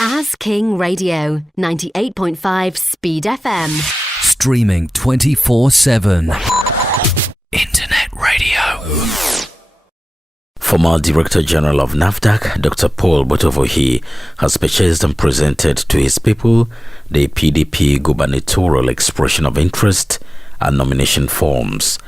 As King Radio, 98.5 Speed FM. Streaming 24/7. Internet radio. Former Director General of NAFDAC, Dr. Botwev Orhii, has purchased and presented to his people the PDP gubernatorial expression of interest and nomination forms.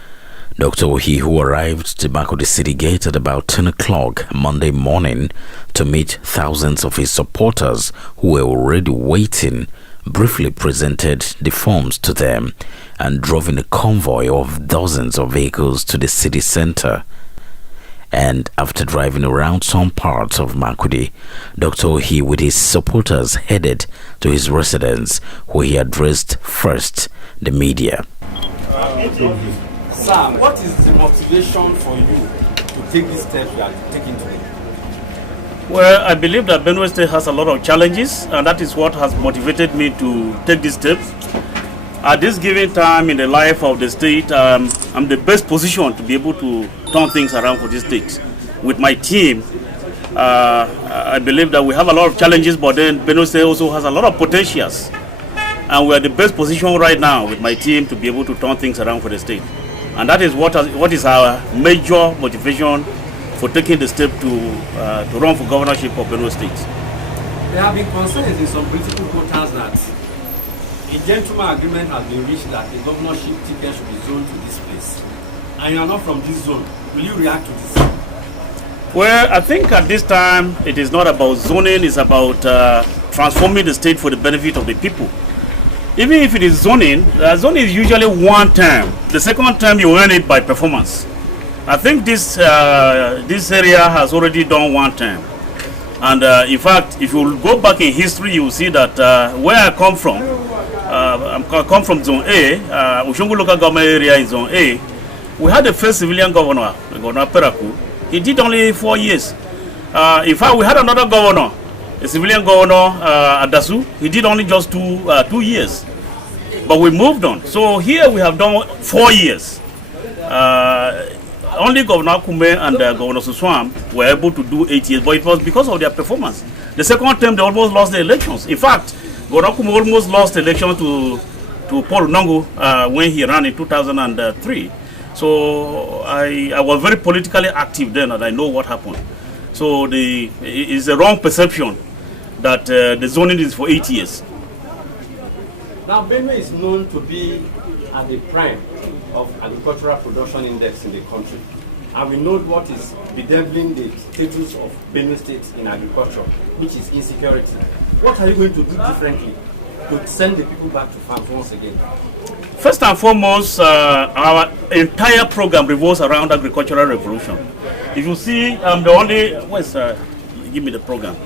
Dr. Orhii, who arrived to Makurdi City Gate at about 10 o'clock Monday morning to meet thousands of his supporters who were already waiting, briefly presented the forms to them and drove in a convoy of dozens of vehicles to the city center. And after driving around some parts of Makurdi, Dr. Orhii with his supporters headed to his residence, where he addressed first the media. Sir, what is the motivation for you to take this step you are taking today? Well, I believe that Benue State has a lot of challenges, and that is what has motivated me to take this step. At this given time in the life of the state, I'm the best position to be able to turn things around for this state. With my team, I believe that we have a lot of challenges, but then Benue State also has a lot of potentials. And we are the best position right now with my team to be able to turn things around for the state. And that is what is our major motivation for taking the step to run for governorship of Benue State. There have been concerns in some political quarters that a gentleman agreement has been reached that the governorship ticket should be zoned to this place. And you are not from this zone. Will you react to this? Well, I think at this time it is not about zoning, it's about transforming the state for the benefit of the people. Even if it is zoning, zoning is usually one term. The second term you earn it by performance. I think this area has already done one term. And in fact, if you go back in history, you will see that where I come from, I come from Zone A, Ushungu local government area in Zone A. We had the first civilian governor, Governor Peraku. He did only 4 years. In fact, we had another governor, a civilian governor, Adasu. He did only just 2 years. But we moved on. So here we have done 4 years. Only Governor Kume and Governor Suswam were able to do 8 years, but it was because of their performance. The second term, they almost lost the elections. In fact, Governor Kume almost lost the election to Paul Nongo when he ran in 2003. So I was very politically active then, and I know what happened. So it's a wrong perception that the zoning is for 8 years. Now, Benue is known to be at the prime of agricultural production index in the country. And we know what is bedeviling the status of Benue State in agriculture, which is insecurity. What are you going to do differently to send the people back to farms once again? First and foremost, our entire program revolves around agricultural revolution. If you see, I'm the only, give me the program.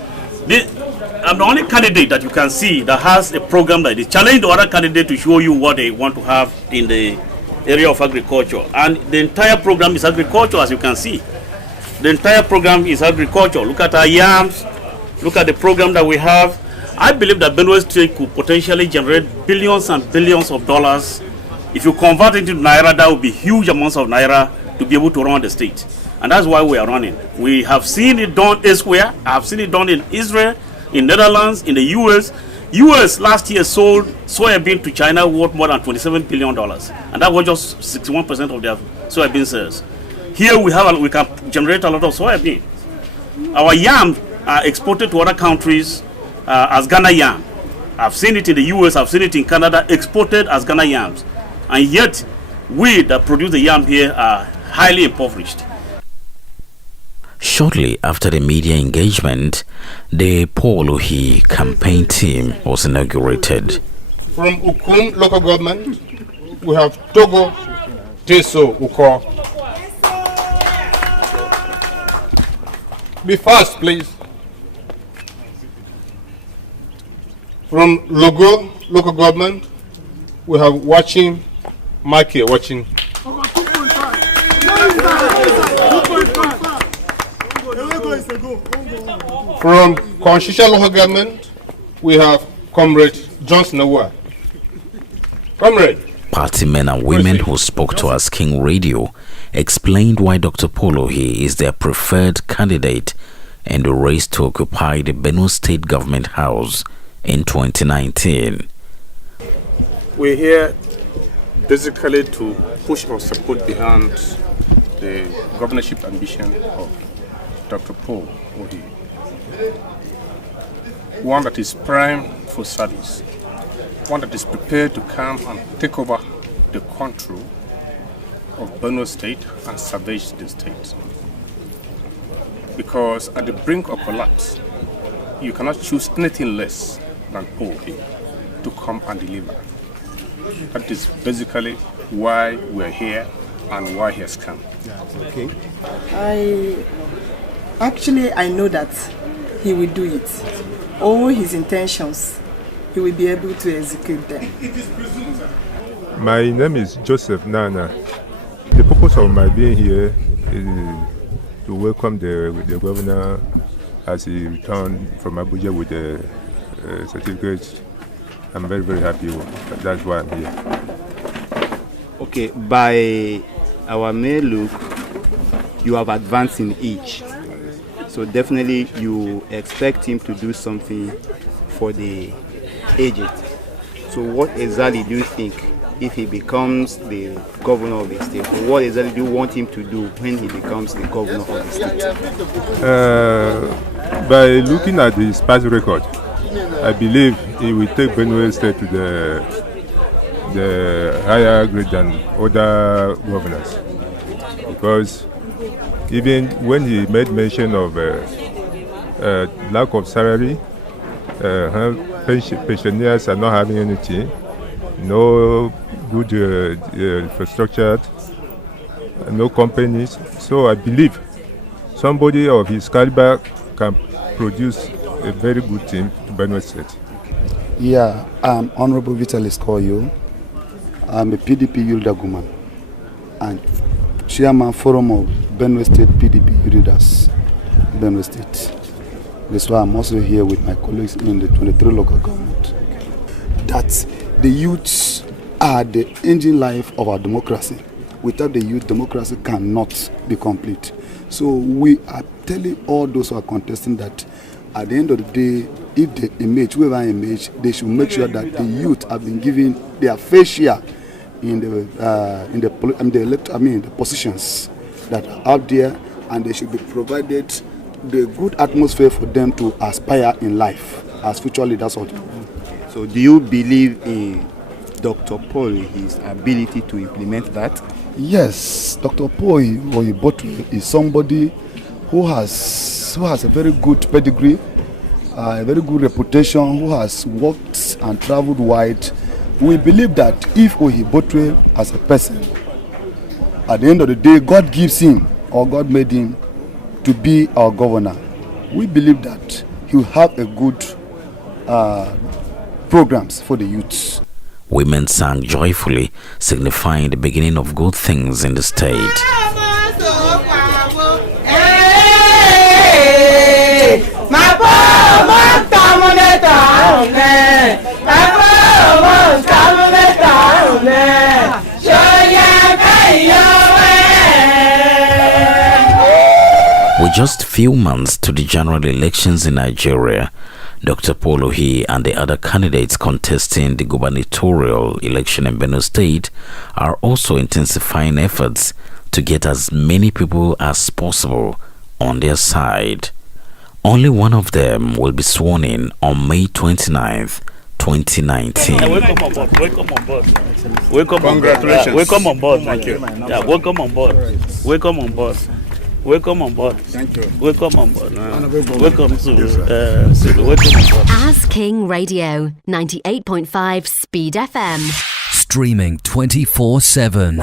I'm the only candidate that you can see that has a program like this. Challenge the other candidate to show you what they want to have in the area of agriculture. And the entire program is agriculture, as you can see. The entire program is agriculture. Look at our yams. Look at the program that we have. I believe that Benue State could potentially generate billions and billions of dollars. If you convert it into Naira, that would be huge amounts of Naira to be able to run the state. And that's why we are running. We have seen it done elsewhere. I have seen it done in Israel, in Netherlands, in the US. US last year sold soybean to China worth more than $27 billion. And that was just 61% of their soybean sales. Here we can generate a lot of soybean. Our yam are exported to other countries as Ghana yam. I've seen it in the US, I've seen it in Canada, exported as Ghana yams. And yet, we that produce the yam here are highly impoverished. Shortly after the media engagement, the Paul Orhii campaign team was inaugurated. From Ukun local government, we have Togo Teso Uko. Be fast, please. From Logo local government, we have watching Mikey watching. From Conshisha local government, we have Comrade Johnson Noah. Comrade. Party men and women who spoke to us King Radio explained why Dr. Paul Orhii is their preferred candidate in the race to occupy the Benue State Government House in 2019. We're here basically to push our support behind the governorship ambition of Dr. Paul Orhii. One that is primed for service, one that is prepared to come and take over the control of Benue State and salvage the state. Because at the brink of collapse, you cannot choose anything less than Paul Orhii to come and deliver. That is basically why we're here and why he has come. Okay. I know that he will do it. All his intentions, he will be able to execute them. My name is Joseph Nana. The purpose of my being here is to welcome the governor as he returned from Abuja with the certificate. I'm very, very happy. That's why I'm here. Okay, by our mere look, you have advanced in age. So definitely you expect him to do something for the aged. So what exactly do you think if he becomes the governor of the state? What exactly do you want him to do when he becomes the governor of the state? By looking at his past record, I believe he will take Benue State to the higher grade than other governors. Because even when he made mention of lack of salary, pensioners are not having anything, no good infrastructure, no companies. So I believe somebody of his caliber can produce a very good team to Benue State. Yeah, I'm Honorable Vitalis Koyo. I'm a PDP Yuldaguman and Chairman Forum of Benue State PDP Leaders, Benue State. That's why I'm also here with my colleagues in the 23 local government. That the youths are the engine life of our democracy. Without the youth, democracy cannot be complete. So we are telling all those who are contesting that at the end of the day, if they emerge, whoever emerge, they should make sure that the youth have been given their fair share in the positions that are out there, and they should be provided the good atmosphere for them to aspire in life as future leaders. So do you believe in Dr. Paul, his ability to implement that? Yes, Dr. Paul Orhii is somebody who has a very good pedigree, a very good reputation, who has worked and traveled wide. We believe that if Orhii as a person, at the end of the day, God gives him or God made him to be our governor, we believe that he will have a good programs for the youths. Women sang joyfully, signifying the beginning of good things in the state. With just few months to the general elections in Nigeria, Dr. Paul Orhii and the other candidates contesting the gubernatorial election in Benue State are also intensifying efforts to get as many people as possible on their side. Only one of them will be sworn in on May 29th, 2019. Welcome on board. Welcome on board. Welcome. Congratulations. Welcome on board. Thank you. Yeah, welcome on board. Welcome on board. Welcome on board. Thank you. Welcome on board. Welcome to welcome on board. As King Radio 98.5 Speed FM. Streaming 24/7.